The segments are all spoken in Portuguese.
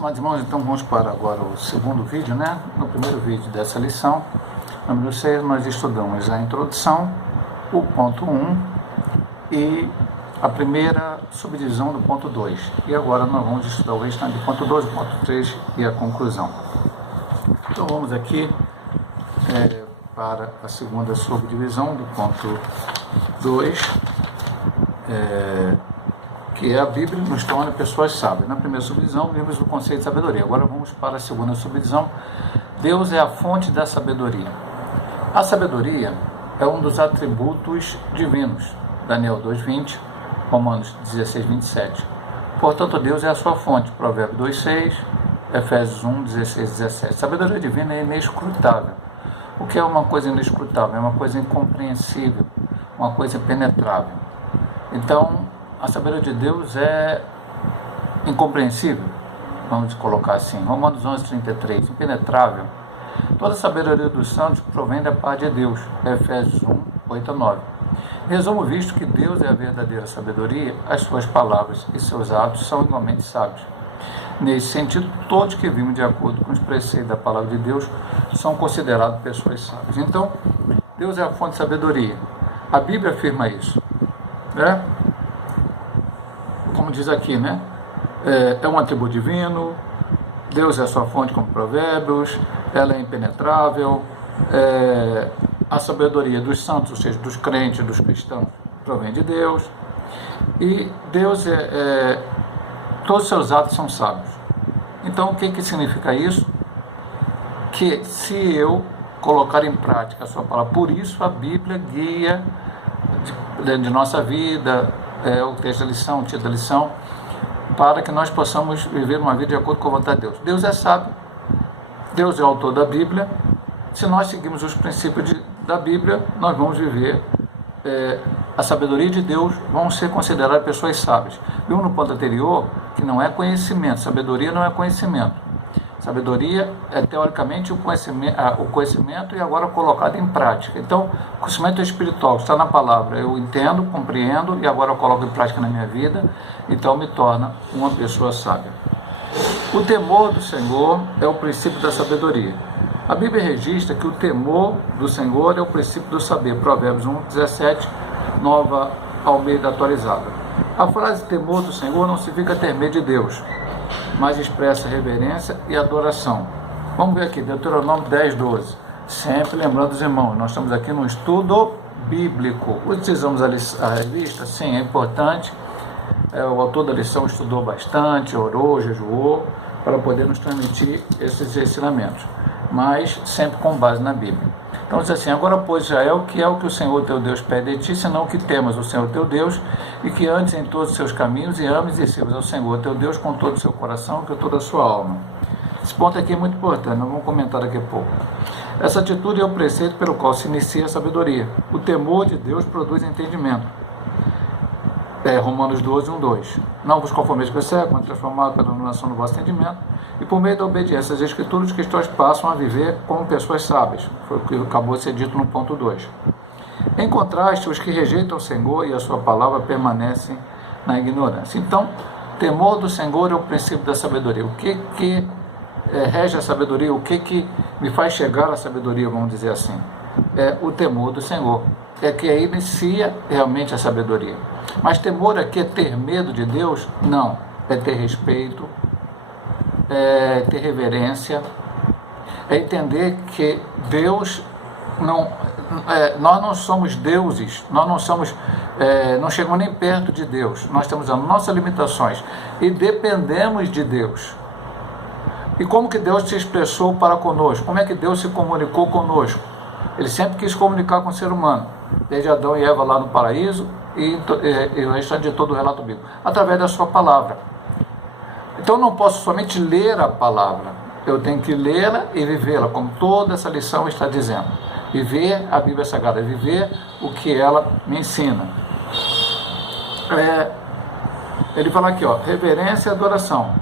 Mas, irmãos, então vamos para agora o segundo vídeo, né? No primeiro vídeo dessa lição, número 6, nós estudamos a introdução, o ponto 1 e a primeira subdivisão do ponto 2. E agora nós vamos estudar o restante do ponto 2, o ponto 3 e a conclusão. Então vamos aqui para a segunda subdivisão do ponto 2, que é a Bíblia nos torna pessoas sábias. Na primeira subdivisão vimos o conceito de sabedoria. Agora vamos para a segunda subdivisão. Deus é a fonte da sabedoria. A sabedoria é um dos atributos divinos. Daniel 2:20, Romanos 16:27. Portanto, Deus é a sua fonte. Provérbios 2:6, Efésios 1:16-17. Sabedoria divina é inescrutável. O que é uma coisa inescrutável? É uma coisa incompreensível, uma coisa impenetrável. Então, a sabedoria de Deus é incompreensível, vamos colocar assim. Romanos 11:33, impenetrável. Toda a sabedoria dos santos provém da parte de Deus. Efésios 1:8-9. Em resumo, visto que Deus é a verdadeira sabedoria, as suas palavras e seus atos são igualmente sábios. Nesse sentido, todos que vivem de acordo com os preceitos da palavra de Deus são considerados pessoas sábias. Então, Deus é a fonte de sabedoria. A Bíblia afirma isso, né? Como diz aqui, né? É um atributo divino, Deus é a sua fonte, como Provérbios, ela é impenetrável, a sabedoria dos santos, ou seja, dos crentes, dos cristãos, provém de Deus, e Deus todos os seus atos são sábios. Então, o que significa isso? Que se eu colocar em prática a sua palavra, por isso a Bíblia guia de nossa vida, o texto da lição, o título da lição, para que nós possamos viver uma vida de acordo com a vontade de Deus. Deus é sábio, Deus é o autor da Bíblia. Se nós seguirmos os princípios da Bíblia, nós vamos viver a sabedoria de Deus, vamos ser considerados pessoas sábias. Vimos no ponto anterior que não é conhecimento, sabedoria não é conhecimento. Sabedoria é teoricamente o conhecimento e agora colocado em prática. Então, o conhecimento espiritual está na palavra. Eu entendo, compreendo e agora eu coloco em prática na minha vida, então me torna uma pessoa sábia. O temor do Senhor é o princípio da sabedoria. A Bíblia registra que o temor do Senhor é o princípio do saber. Provérbios 1:17, Nova Almeida atualizada. A frase temor do Senhor não significa ter medo de Deus, mas expressa reverência e adoração. Vamos ver aqui, Deuteronômio 10:12. Sempre lembrando os irmãos, nós estamos aqui no estudo bíblico. Utilizamos a revista? Sim, é importante. O autor da lição estudou bastante, orou, jejuou, para poder nos transmitir esses ensinamentos, mas sempre com base na Bíblia. Então diz assim: agora pois Israel, que é o que o Senhor teu Deus pede de ti, senão que temas o Senhor teu Deus, e que andes em todos os seus caminhos, e ames e sirvas ao Senhor teu Deus com todo o seu coração, com toda a sua alma. Esse ponto aqui é muito importante, nós vamos comentar daqui a pouco. Essa atitude é o preceito pelo qual se inicia a sabedoria. O temor de Deus produz entendimento. Romanos 12:1-2. Não vos conformeis com esse século, mas transformado pela iluminação do vosso entendimento, e por meio da obediência às Escrituras, os cristãos passam a viver como pessoas sábias. Foi o que acabou de ser dito no ponto 2. Em contraste, os que rejeitam o Senhor e a sua palavra permanecem na ignorância. Então, temor do Senhor é o princípio da sabedoria. O que rege a sabedoria? O que me faz chegar à sabedoria, vamos dizer assim? É o temor do Senhor. É que aí inicia realmente a sabedoria. Mas temor aqui é ter medo de Deus? Não. É ter respeito, é ter reverência, é entender que Deus nós não somos deuses, nós não chegamos nem perto de Deus, nós temos as nossas limitações e dependemos de Deus. E como que Deus se expressou para conosco? Como é que Deus se comunicou conosco? Ele sempre quis comunicar com o ser humano, desde Adão e Eva lá no paraíso e o restante de todo o relato bíblico, através da sua palavra. Então eu não posso somente ler a palavra, eu tenho que lê-la e vivê-la, como toda essa lição está dizendo. Viver a Bíblia Sagrada, viver o que ela me ensina. Ele fala aqui, reverência e adoração.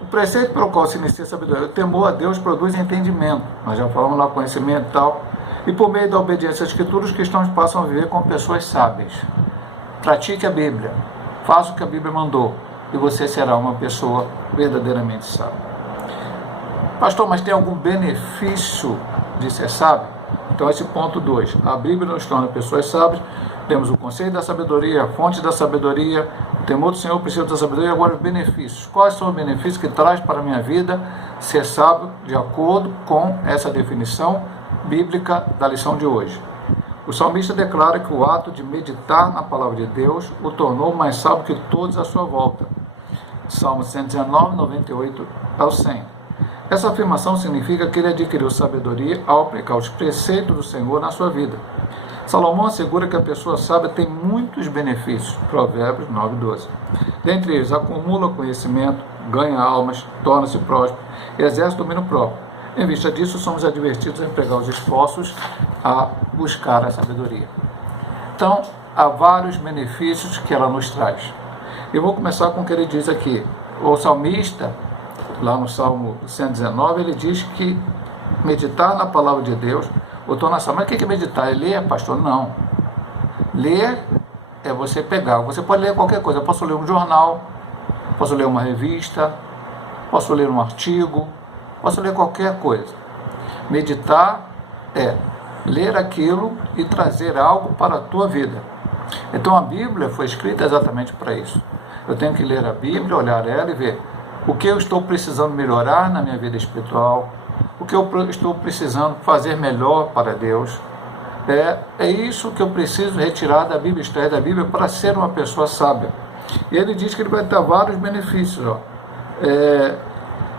O preceito pelo qual se inicia a sabedoria, o temor a Deus produz entendimento. Nós já falamos lá conhecimento e tal. E por meio da obediência às Escrituras, os cristãos passam a viver como pessoas sábias. Pratique a Bíblia. Faça o que a Bíblia mandou. e você será uma pessoa verdadeiramente sábia. Pastor, mas tem algum benefício de ser sábio? Então esse ponto 2, a Bíblia nos torna pessoas sábias. Temos o conceito da sabedoria, a fonte da sabedoria, o temor do Senhor, o princípio da sabedoria. Agora os benefícios. Quais são os benefícios que traz para a minha vida ser sábio de acordo com essa definição bíblica da lição de hoje? O salmista declara que o ato de meditar na palavra de Deus o tornou mais sábio que todos à sua volta. Salmo 119, 98 ao 100. Essa afirmação significa que ele adquiriu sabedoria ao aplicar os preceitos do Senhor na sua vida. Salomão assegura que a pessoa sábia tem muitos benefícios. Provérbios 9, 12. Dentre eles, acumula conhecimento, ganha almas, torna-se próspero, exerce domínio próprio. Em vista disso, somos advertidos a empregar os esforços a buscar a sabedoria. Então, há vários benefícios que ela nos traz. Eu vou começar com o que ele diz aqui. O salmista, lá no Salmo 119, ele diz que meditar na palavra de Deus o torna sábio. Mas o que é meditar? É ler, pastor? Não. Ler é você pegar. Você pode ler qualquer coisa. Eu posso ler um jornal, posso ler uma revista, posso ler um artigo, posso ler qualquer coisa. Meditar é ler aquilo e trazer algo para a tua vida. Então a Bíblia foi escrita exatamente para isso. Eu tenho que ler a Bíblia, olhar ela e ver o que eu estou precisando melhorar na minha vida espiritual, o que eu estou precisando fazer melhor para Deus. É isso que eu preciso retirar da Bíblia, extrair da Bíblia para ser uma pessoa sábia. E ele diz que ele vai ter vários benefícios.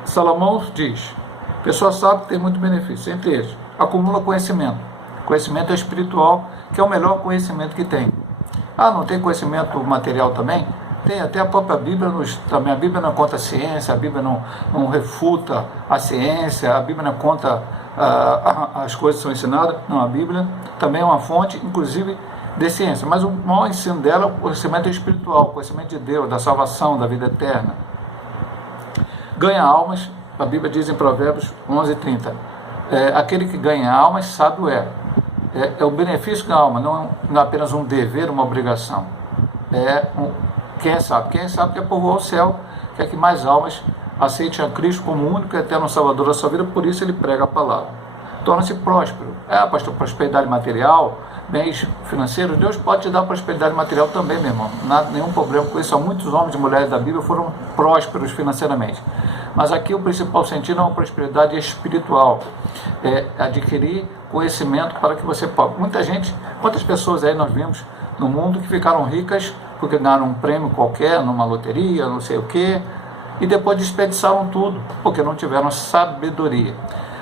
Salomão diz, pessoa sábia tem muito benefício, entre eles, acumula conhecimento. Conhecimento espiritual, que é o melhor conhecimento que tem. Não tem conhecimento material também? Tem, até a própria Bíblia, também a Bíblia não conta a ciência, a Bíblia não refuta a ciência, a Bíblia não conta as coisas que são ensinadas. Não, a Bíblia também é uma fonte, inclusive, de ciência. Mas o maior ensino dela é o conhecimento espiritual, o conhecimento de Deus, da salvação, da vida eterna. Ganha almas, a Bíblia diz em Provérbios 11:30, aquele que ganha almas, sábio é. É o benefício da alma, não é apenas um dever, uma obrigação. Quem sabe quer povoar o céu, quer que mais almas aceitem a Cristo como o único e eterno Salvador da sua vida, por isso ele prega a palavra. Torna-se próspero. Pastor, prosperidade material, bens financeiros, Deus pode te dar prosperidade material também, meu irmão. Nenhum problema com isso. Há muitos homens e mulheres da Bíblia foram prósperos financeiramente. Mas aqui o principal sentido é uma prosperidade espiritual. Adquirir conhecimento para que você possa. Quantas pessoas aí nós vimos no mundo que ficaram ricas porque ganharam um prêmio qualquer, numa loteria, não sei o quê, e depois desperdiçaram tudo, porque não tiveram sabedoria.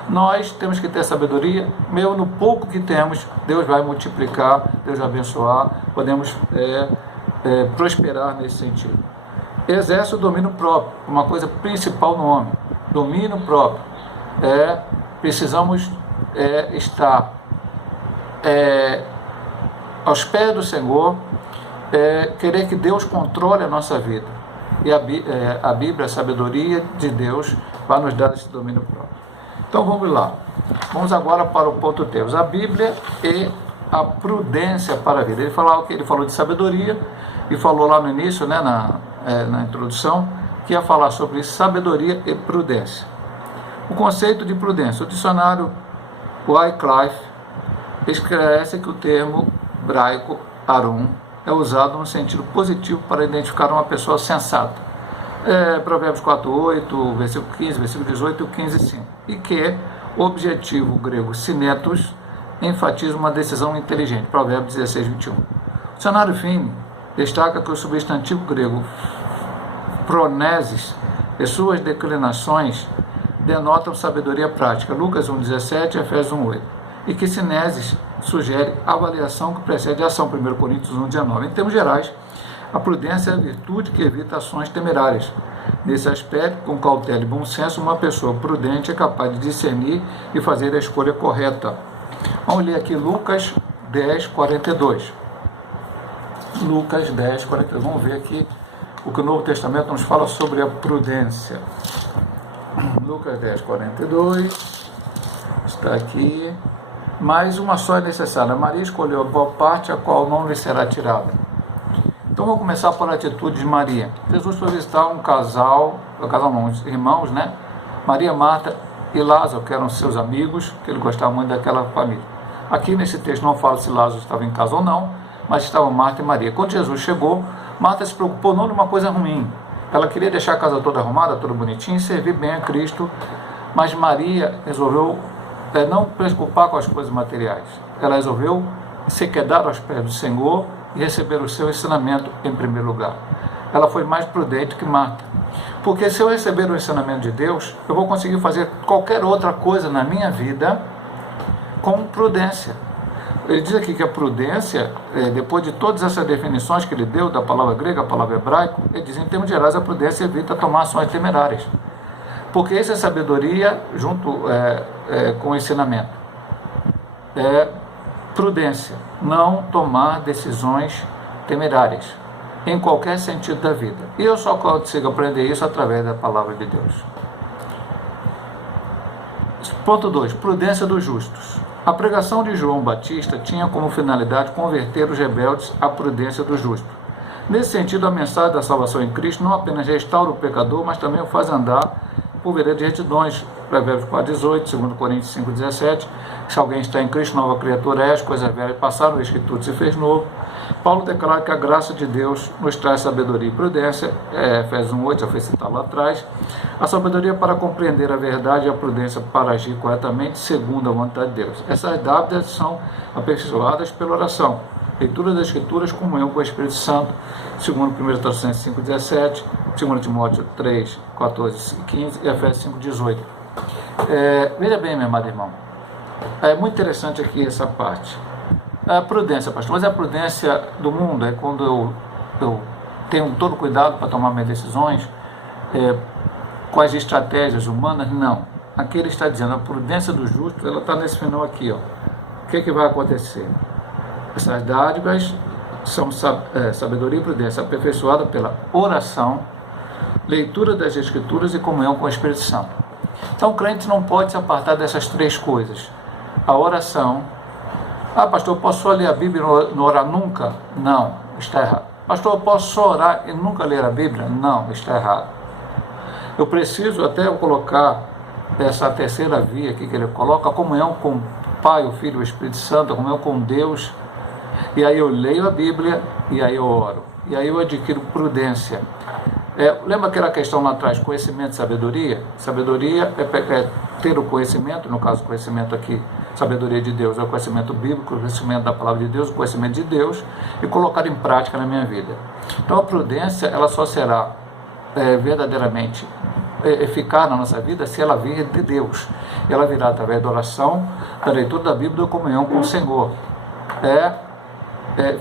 Nós temos que ter sabedoria, mesmo no pouco que temos, Deus vai multiplicar, Deus vai abençoar, podemos prosperar nesse sentido. Exerce o domínio próprio, uma coisa principal no homem, domínio próprio. Precisamos estar aos pés do Senhor, querer que Deus controle a nossa vida. E a Bíblia, a sabedoria de Deus, vai nos dar esse domínio próprio. Então vamos lá. Vamos agora para o ponto 3. A Bíblia e a prudência para a vida. Ele falou de sabedoria e falou lá no início, na introdução, que ia falar sobre sabedoria e prudência. O conceito de prudência. O dicionário Wycliffe esclarece que o termo hebraico Arum é usado no sentido positivo para identificar uma pessoa sensata. Provérbios 4:8, versículo 15, versículo 18 e o 15:5. E que o objetivo grego sinetos enfatiza uma decisão inteligente. Provérbios 16:21. O dicionário Fine destaca que o substantivo grego pronesis e suas declinações denotam sabedoria prática. Lucas 1:17 e Efésios 1:8. E que sinesis sugere avaliação que precede a ação. 1 Coríntios 1:19. Em termos gerais, a prudência é a virtude que evita ações temerárias. Nesse aspecto, com cautela e bom senso, uma pessoa prudente é capaz de discernir e fazer a escolha correta. Vamos ler aqui Lucas 10:42. Lucas 10:42. Vamos ver aqui o que o Novo Testamento nos fala sobre a prudência. Lucas 10:42. Está aqui. Mas uma só é necessária. Maria escolheu a boa parte, a qual não lhe será tirada. Então Então vamos começar por atitude de Maria. Jesus foi visitar um casal não, uns irmãos, né? Maria, Marta e Lázaro, que eram seus amigos, que ele gostava muito daquela família. Aqui nesse texto não fala se Lázaro estava em casa ou não, mas estavam Marta e Maria. Quando Jesus chegou, Marta se preocupou não de uma coisa ruim. Ela queria deixar a casa toda arrumada, toda bonitinha, e servir bem a Cristo, mas Maria resolveu não preocupar com as coisas materiais. Ela resolveu se quedar aos pés do Senhor e receber o seu ensinamento em primeiro lugar. Ela foi mais prudente que Marta. Porque se eu receber o ensinamento de Deus, eu vou conseguir fazer qualquer outra coisa na minha vida com prudência. Ele diz aqui que a prudência, depois de todas essas definições que ele deu, da palavra grega, a palavra hebraica, ele diz, em termos gerais, a prudência evita tomar ações temerárias. Porque isso é sabedoria junto com o ensinamento. Prudência, não tomar decisões temerárias, em qualquer sentido da vida. E eu só consigo aprender isso através da palavra de Deus. Ponto 2. Prudência dos justos. A pregação de João Batista tinha como finalidade converter os rebeldes à prudência do justo. Nesse sentido, a mensagem da salvação em Cristo não apenas restaura o pecador, mas também o faz andar por vereda de retidões. Provérbios 4:18, 2 Coríntios 5:17, se alguém está em Cristo, nova criatura é, as coisas velhas passaram, o Escritura se fez novo. Paulo declara que a graça de Deus nos traz sabedoria e prudência, Efésios 1:8, já foi citado lá atrás, a sabedoria para compreender a verdade e a prudência para agir corretamente segundo a vontade de Deus. Essas dávidas são aperfeiçoadas pela oração, leitura das Escrituras, comunhão com o Espírito Santo, segundo 1 Tessalonicenses 5:17, 2 Timóteo 3:14 e 15 e Efésios 5:18. Veja bem, meu amado irmão, é muito interessante aqui essa parte. A prudência, pastor, mas a prudência do mundo é quando eu tenho todo cuidado para tomar minhas decisões, com as estratégias humanas? Não. Aqui ele está dizendo, a prudência do justo, ela está nesse final aqui, ó. O que é que vai acontecer? Essas dádivas são sabedoria e prudência aperfeiçoada pela oração, leitura das Escrituras e comunhão com o Espírito Santo. Então o crente não pode se apartar dessas três coisas. A oração. Pastor, eu posso só ler a Bíblia e não orar nunca? Não, está errado. Pastor, eu posso só orar e nunca ler a Bíblia? Não, está errado. Eu preciso até colocar essa terceira via aqui que ele coloca, a comunhão com o Pai, o Filho e o Espírito Santo, a comunhão com Deus. E aí eu leio a Bíblia e aí eu oro. E aí eu adquiro prudência. Lembra aquela questão lá atrás, conhecimento e sabedoria? Sabedoria é ter o conhecimento, no caso o conhecimento aqui, sabedoria de Deus, é o conhecimento bíblico, o conhecimento da palavra de Deus, o conhecimento de Deus, e colocar em prática na minha vida. Então a prudência, ela só será verdadeiramente eficaz na nossa vida se ela vir de Deus. Ela virá através da oração, da leitura da Bíblia, da comunhão com o Senhor.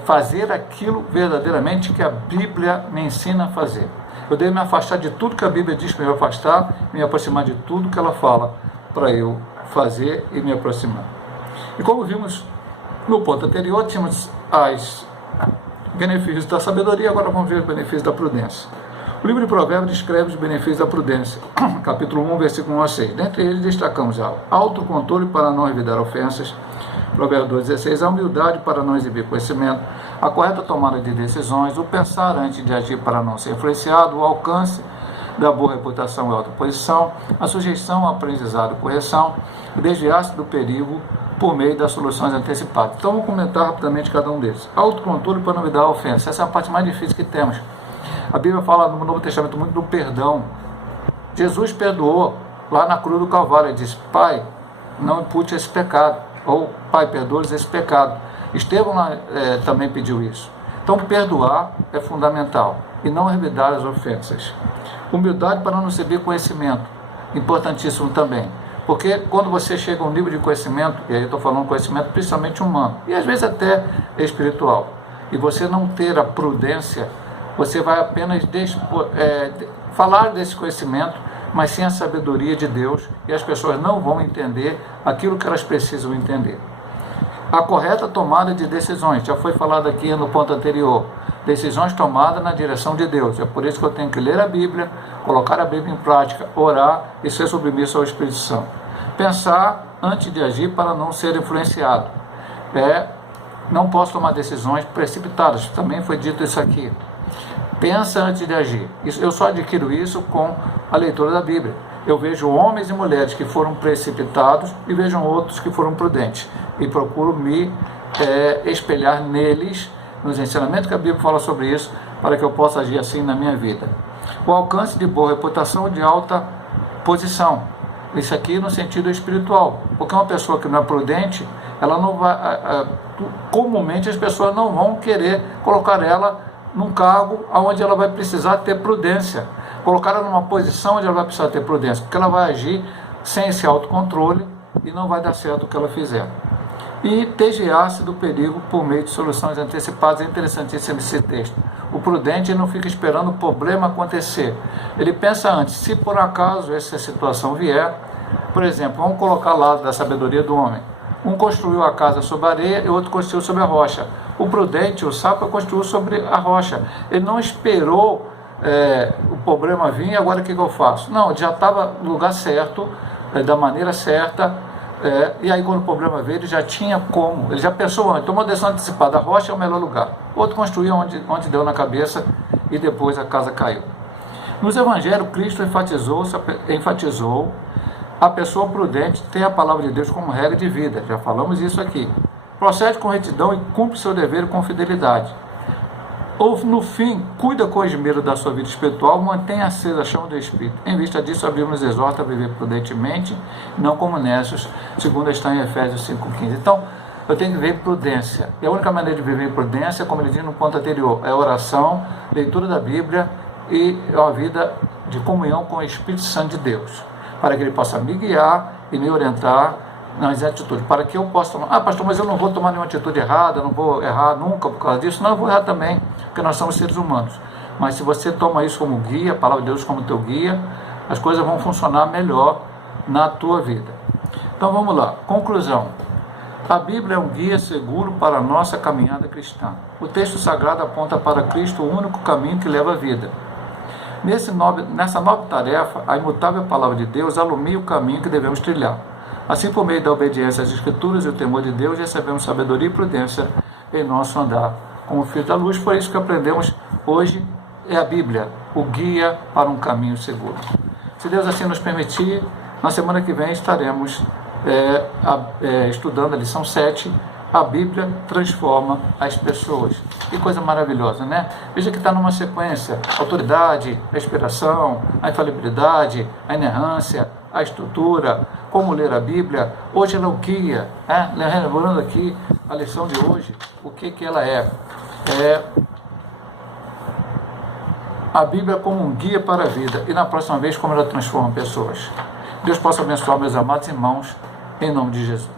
Fazer aquilo verdadeiramente que a Bíblia me ensina a fazer. Eu devo me afastar de tudo que a Bíblia diz para me afastar, me aproximar de tudo que ela fala para eu fazer e me aproximar. E como vimos no ponto anterior, tínhamos os benefícios da sabedoria, agora vamos ver os benefícios da prudência. O livro de Provérbios descreve os benefícios da prudência, capítulo 1, versículo 1 a 6. Dentre eles destacamos o autocontrole para não evitar ofensas, Provérbios 2,16, a humildade para não exibir conhecimento, a correta tomada de decisões, o pensar antes de agir para não ser influenciado, o alcance da boa reputação e alta posição, a sujeição ao aprendizado e correção, o desviar-se do perigo por meio das soluções antecipadas. Então vamos comentar rapidamente cada um deles. Autocontrole para não evitar ofensa. Essa é a parte mais difícil que temos. A Bíblia fala no Novo Testamento muito do perdão. Jesus perdoou lá na cruz do Calvário. Ele disse, Pai, não impute esse pecado. Ou, Pai, perdoa-lhes esse pecado. Estevão também pediu isso. Então, perdoar é fundamental. E não revidar as ofensas. Humildade para não receber conhecimento. Importantíssimo também. Porque quando você chega a um nível de conhecimento, e aí eu estou falando conhecimento principalmente humano, e às vezes até espiritual, e você não ter a prudência, você vai apenas falar desse conhecimento, mas sem a sabedoria de Deus, e as pessoas não vão entender aquilo que elas precisam entender. A correta tomada de decisões, já foi falado aqui no ponto anterior, decisões tomadas na direção de Deus. É por isso que eu tenho que ler a Bíblia, colocar a Bíblia em prática, orar e ser submisso ao Espírito Santo. Pensar antes de agir para não ser influenciado. Não posso tomar decisões precipitadas, também foi dito isso aqui. Pensa antes de agir. Eu só adquiro isso com a leitura da Bíblia. Eu vejo homens e mulheres que foram precipitados e vejo outros que foram prudentes. E procuro me espelhar neles, nos ensinamentos que a Bíblia fala sobre isso, para que eu possa agir assim na minha vida. O alcance de boa reputação de alta posição. Isso aqui no sentido espiritual. Porque uma pessoa que não é prudente, ela não vai... comumente as pessoas não vão querer colocar ela num cargo onde ela vai precisar ter prudência. Colocar ela numa posição onde ela vai precisar ter prudência. Porque ela vai agir sem esse autocontrole e não vai dar certo o que ela fizer. E TGA-se do perigo por meio de soluções antecipadas. É interessantíssimo esse texto. O prudente não fica esperando o problema acontecer. Ele pensa antes, se por acaso essa situação vier, por exemplo, vamos colocar lá da sabedoria do homem. Um construiu a casa sobre a areia e outro construiu sobre a rocha. O prudente, o sábio, construiu sobre a rocha. Ele não esperou o problema vir e agora o que eu faço? Não, ele já estava no lugar certo, da maneira certa, e aí quando o problema veio, ele já tinha como, ele já pensou antes, tomou a decisão antecipada, a rocha é o melhor lugar. Outro construiu onde deu na cabeça e depois a casa caiu. Nos evangelhos, Cristo enfatizou a pessoa prudente ter a palavra de Deus como regra de vida, já falamos isso aqui. Procede com retidão e cumpre seu dever com fidelidade. Ou, no fim, cuida com esmero da sua vida espiritual, mantém acesa a chama do Espírito. Em vista disso, a Bíblia nos exorta a viver prudentemente, não como necios, segundo está em Efésios 5,15. Então, eu tenho que viver prudência. E a única maneira de viver em prudência, como ele diz no ponto anterior, é oração, leitura da Bíblia e uma vida de comunhão com o Espírito Santo de Deus, para que ele possa me guiar e me orientar nas atitudes, para que eu possa tomar, pastor, mas eu não vou tomar nenhuma atitude errada, eu não vou errar nunca por causa disso. Não, eu vou errar também, porque nós somos seres humanos. Mas se você toma isso como guia, a palavra de Deus como teu guia, as coisas vão funcionar melhor na tua vida. Então vamos lá, conclusão. A Bíblia é um guia seguro para a nossa caminhada cristã. O texto sagrado aponta para Cristo, o único caminho que leva à vida. Nessa nova tarefa, a imutável palavra de Deus alumia o caminho que devemos trilhar. Assim, por meio da obediência às Escrituras e o temor de Deus, recebemos sabedoria e prudência em nosso andar como filho da luz. Por isso que aprendemos hoje é a Bíblia, o guia para um caminho seguro. Se Deus assim nos permitir, na semana que vem estaremos estudando a lição 7, a Bíblia transforma as pessoas. Que coisa maravilhosa, né? Veja que está numa sequência: a autoridade, a inspiração, a infalibilidade, a inerrância, a estrutura, como ler a Bíblia. Hoje ela é o guia, lembrando aqui a lição de hoje, o que ela é. A Bíblia como um guia para a vida, e na próxima vez como ela transforma pessoas. Deus possa abençoar meus amados irmãos, em nome de Jesus.